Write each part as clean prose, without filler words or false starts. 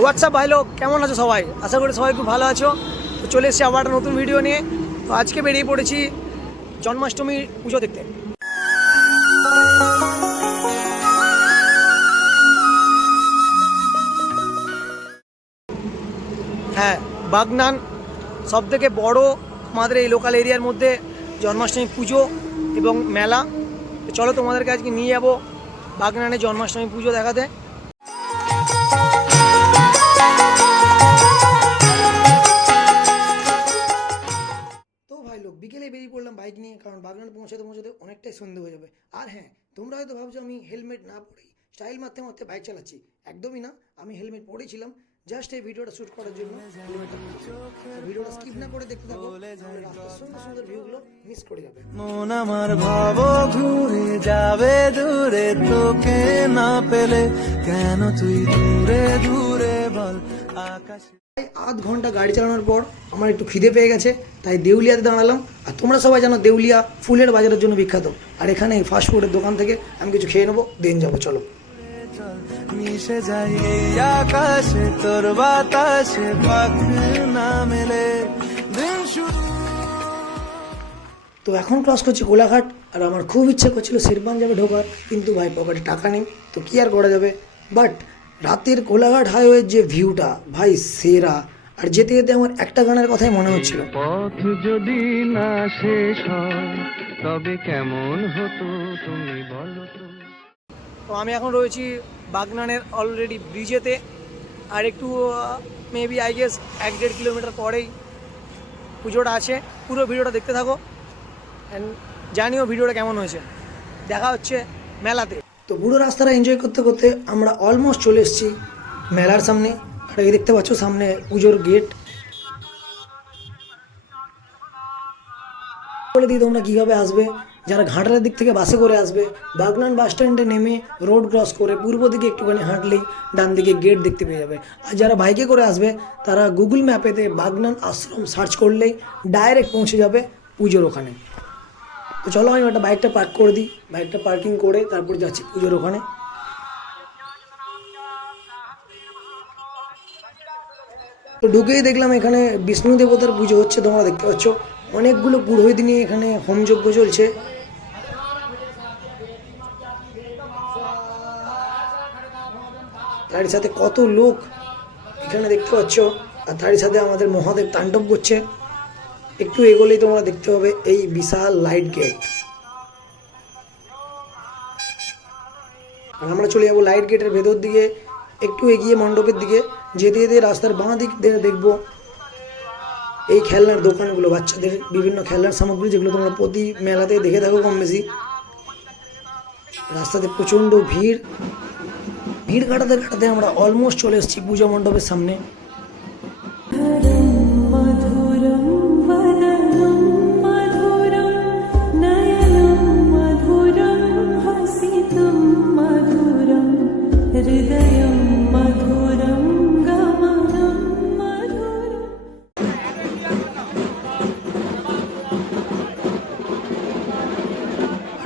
WhatsApp ভাই লোক, কেমন আছো সবাই? আশা করি সবাই খুব ভালো আছো। তো চলে এসেছি আবার একটা নতুন ভিডিও নিয়ে। তো আজকে বেরিয়ে পড়েছি জন্মাষ্টমী পুজো দেখতে। হ্যাঁ, বাগনান সবথেকে বড় আমাদের এই লোকাল এরিয়ার মধ্যে জন্মাষ্টমী পুজো এবং মেলা। তো চলো তোমাদেরকে আজকে নিয়ে যাবো বাগনানে জন্মাষ্টমী পুজো দেখাতে। বিকেলে বেরিয়ে পড়লাম বাইক নিয়ে, কারণ বাগনান পৌঁছাতে পৌঁছাতে অনেকটাই সন্ধে হয়ে যাবে। আর হ্যাঁ, তোমরা হয়তো ভাবছো আমি হেলমেট না পরেই স্টাইল মারতে মারতে বাইক চালাচ্ছি। একদমই না, আমি হেলমেট পরেছিলাম জাস্ট এই ভিডিওটা শ্যুট করার জন্য। ভিডিওটা স্কিপ না করে দেখতে থাকো, রাস্তার সুন্দর সুন্দর ভিউগুলো মিস করে যাবে। মন আমার ভাবো ঘুরে যাবে দূরে, তোকে না পেলে কেন তুই দূরে দূরে বল আকাশে। আধ ঘন্টা গাড়ি চালানোর পর আমার একটু খিদে পেয়ে গেছে, তাই দেউলিয়াতে দাঁড়ালাম। আর তোমরা সবাই জানো দেউলিয়া ফুলের বাজারের জন্য বিখ্যাত। আর এখানে ফাস্টফুডের দোকান থেকে আমি কিছু খেয়ে নেবো, দেন যাবো। চলো মিশে যাই আকাশে তোর বাতাসে, পাখ না মেলে দিন শুরু। তো এখন ক্রস করছি কোলাঘাট, আর আমার খুব ইচ্ছে করছিল শিরপাঞ্জাবে ঢোকার, কিন্তু ভাই পকেটে টাকা নেই, তো কি আর করা যাবে। বাট রাতের কোলাঘাট হাইওয়ের যে ভিউটা ভাই সেরা। আর যেতে যেতে আমার একটা গানের কথাই মনে হচ্ছিল, পথ যদি না শেষ হয় তবে কেমন হতো তুমি বলো তো। তো আমি এখন রয়েছি বাগনানের অলরেডি ব্রিজেতে, আর একটু মেবি আই গেস 1-1.5 কিলোমিটার পরেই পুজোটা আছে। পুরো ভিডিওটা দেখতে থাকো অ্যান্ড জানিও ভিডিওটা কেমন হয়েছে। দেখা হচ্ছে মেলাতে। তো পুরো রাস্তাটা এনজয় করতে করতে আমরা অলমোস্ট চলে এসেছি মেলার সামনে। আর এই দেখতে পাচ্ছ সামনে পুজোর গেট। বলে দিই তোমরা কীভাবে আসবে। যারা ঘাটালের দিক থেকে বাসে করে আসবে, বাগনান বাস স্ট্যান্ডে নেমে রোড ক্রস করে পূর্ব দিকে একটুখানি হাঁটলেই ডান দিকে গেট দেখতে পেয়ে যাবে। আর যারা বাইকে করে আসবে তারা গুগল ম্যাপেতে বাগনান আশ্রম সার্চ করলেই ডাইরেক্ট পৌঁছে যাবে পুজোর ওখানে। তো চলো আমি একটা বাইকটা পার্ক করে দিই, বাইকটা পার্কিং করে তারপর যাচ্ছি পুজোর ওখানে। তো ঢুকেই দেখলাম এখানে বিষ্ণু দেবতার পুজো হচ্ছে। তোমরা দেখতে পাচ্ছ অনেকগুলো পুরোহিত নিয়ে এখানে হোমযজ্ঞ চলছে। তারই সাথে কত লোক এখানে দেখতে পাচ্ছ, আর তারই সাথে আমাদের মহাদেব তাণ্ডব করছে। একটু এগোলেই তোমরা দেখতে পাবে এই বিশাল লাইট গেট। আর আমরা চলে যাবো লাইট গেটের ভেতর দিকে, একটু এগিয়ে মণ্ডপের দিকে। যেতে যেতে রাস্তার বাঁ দিক দিয়ে দেখবো এই খেলনার দোকানগুলো, বাচ্চাদের বিভিন্ন খেলনার সামগ্রী, যেগুলো তোমরা প্রতি মেলাতে দেখে থাকো কম বেশি। রাস্তাতে প্রচণ্ড ভিড় কাটাতে কাটাতে আমরা অলমোস্ট চলে এসেছি পূজা মণ্ডপের সামনে।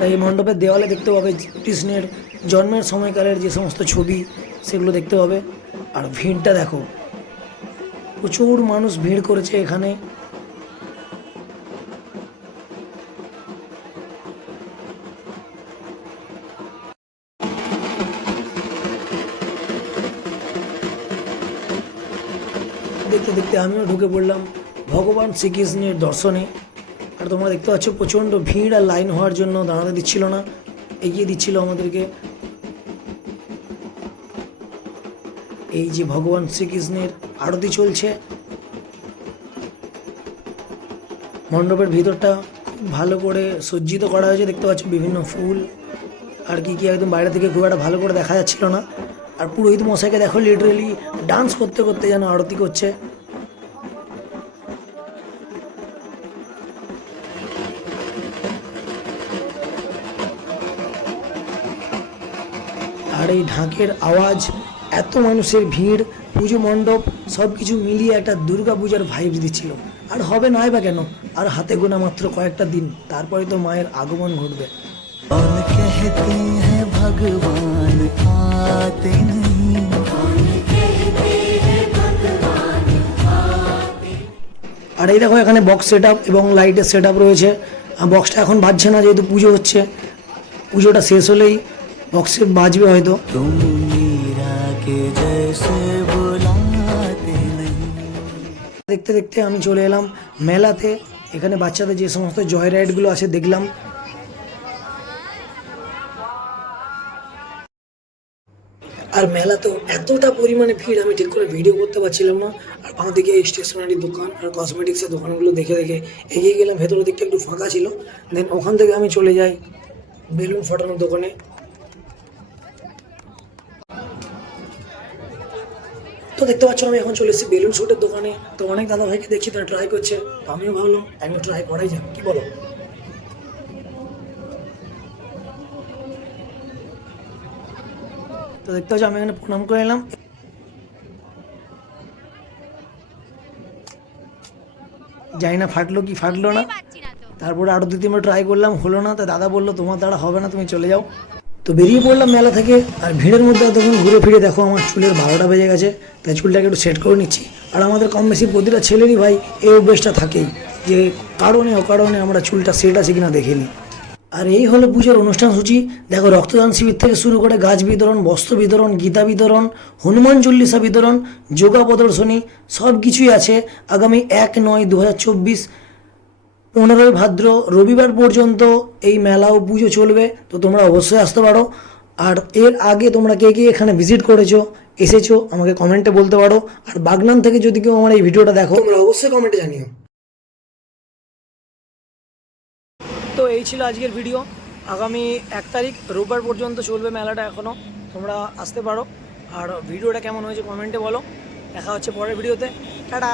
আর এই মণ্ডপের দেওয়ালে দেখতে পাবে কৃষ্ণের জন্মের সময়কালের যে সমস্ত ছবি, সেগুলো দেখতে পাবে। আর ভিড়টা দেখো, প্রচুর মানুষ ভিড় করেছে এখানে। দেখতে দেখতে আমিও ঢুকে পড়লাম ভগবান শ্রীকৃষ্ণের দর্শনে। আর তোমরা দেখতে পাচ্ছ প্রচণ্ড ভিড়, আর লাইন হওয়ার জন্য দাঁড়াতে দিচ্ছিল না, এগিয়ে দিচ্ছিল আমাদেরকে। এই যে ভগবান শ্রীকৃষ্ণের আরতি চলছে। মণ্ডপের ভিতরটা খুব ভালো করে সজ্জিত করা হয়েছে, দেখতে পাচ্ছ বিভিন্ন ফুল আর কি কি, একদম বাইরে থেকে খুব একটা ভালো করে দেখা যাচ্ছিল না। আর পুরোহিত মশাইকে দেখো লিটারেলি ডান্স করতে করতে যেন আরতি করছে। আর এই ঢাকের আওয়াজ, এত মানুষের ভিড়, পুজো মণ্ডপ সব কিছু মিলিয়ে একটা দুর্গা পূজার ভাইবস দিচ্ছিল। আর হবে নয় বা কেন, আর হাতে গোনা মাত্র কয়েকটা দিন, তারপরে তো মায়ের আগমন ঘটবে। ভগবান আতে नहीं, कहते हैं আর এই দেখো এখানে বক্স সেট আপ এবং লাইটের সেট আপ রয়েছে। বক্সটা এখন বাজছে না যেহেতু পুজো হচ্ছে, পুজোটা শেষ হলেই বক্সে বাজবে হয়তো। तुम मीरा के जैसे बुलाते नहीं। দেখতে দেখতে আমি চলে এলাম মেলাতে। এখানে বাচ্চাদের যে সমস্ত জয় রাইডগুলো আছে দেখলাম। আর মেলা তো এতটা পরিমাণে ভিড় আমি ঠিক করে ভিডিও করতে পারছিলাম না। আর বাঁ দিকে স্টেশনারি দোকান আর কসমেটিক্সের দোকানগুলো দেখে দেখে এগিয়ে গেলাম। ভেতরের দিকটা একটু ফাঁকা ছিল, দেন ওখান থেকে আমি চলে যাই বেলুন ফাটানোর দোকানে। তো দেখতে পাচ্ছ আমি এখন চলে এসেছি বেলুন শুটের দোকানে। তো অনেক দাদা ভাইকে দেখছি তারা ট্রাই করছে, তো আমিও ভাবলাম একবার ট্রাই করাই যাক, কি বলো? তো দেখতে পাচ্ছ আমি এখানে প্রণাম করে এলাম। জানি না ফাটলো কি ফাটলো না। তারপরে আরো 2-3বার ট্রাই করলাম, হলো না। তো দাদা বললো তোমার দ্বারা হবে না, তুমি চলে যাও। তো বেরিয়ে পড়লাম মেলা থেকে। আর ভিড়ের মধ্যে তখন ঘুরে ফিরে দেখো আমার চুলের 12টা বেজে গেছে, তাই চুলটাকে একটু সেট করে নিচ্ছি। আর আমাদের কম বেশি প্রতিটা ছেলেরই ভাই এই অভ্যেসটা থাকেই যে কারণে অকারণে আমরা চুলটা সেট আছে কিনা দেখে নিই। আর এই হলো পুজোর অনুষ্ঠান সূচি। দেখো রক্তদান শিবির থেকে শুরু করে গাছ বিতরণ, বস্ত্র বিতরণ, গীতা বিতরণ, হনুমান চল্লিশা বিতরণ, যোগা প্রদর্শনী সব কিছুই আছে। আগামী 1/9/2024 15ই ভাদ্র রবিবার পর্যন্ত এই মেলা ও পুজো চলবে। তো তোমরা অবশ্যই আসতে পারো। আর এর আগে তোমরা কে কে এখানে ভিজিট করেছো, এসেছো আমাকে কমেন্টে বলতে পারো। আর বাগনান থেকে যদি কেউ আমার এই ভিডিওটা দেখো তোমরা অবশ্যই কমেন্টে জানিও। তো এই ছিল আজকের ভিডিও। আগামী 1 তারিখ রোববার পর্যন্ত চলবে মেলাটা এখনও, তোমরা আসতে পারো। আর ভিডিওটা কেমন হয়েছে কমেন্টে বলো। দেখা হচ্ছে পরের ভিডিওতে। টাটা।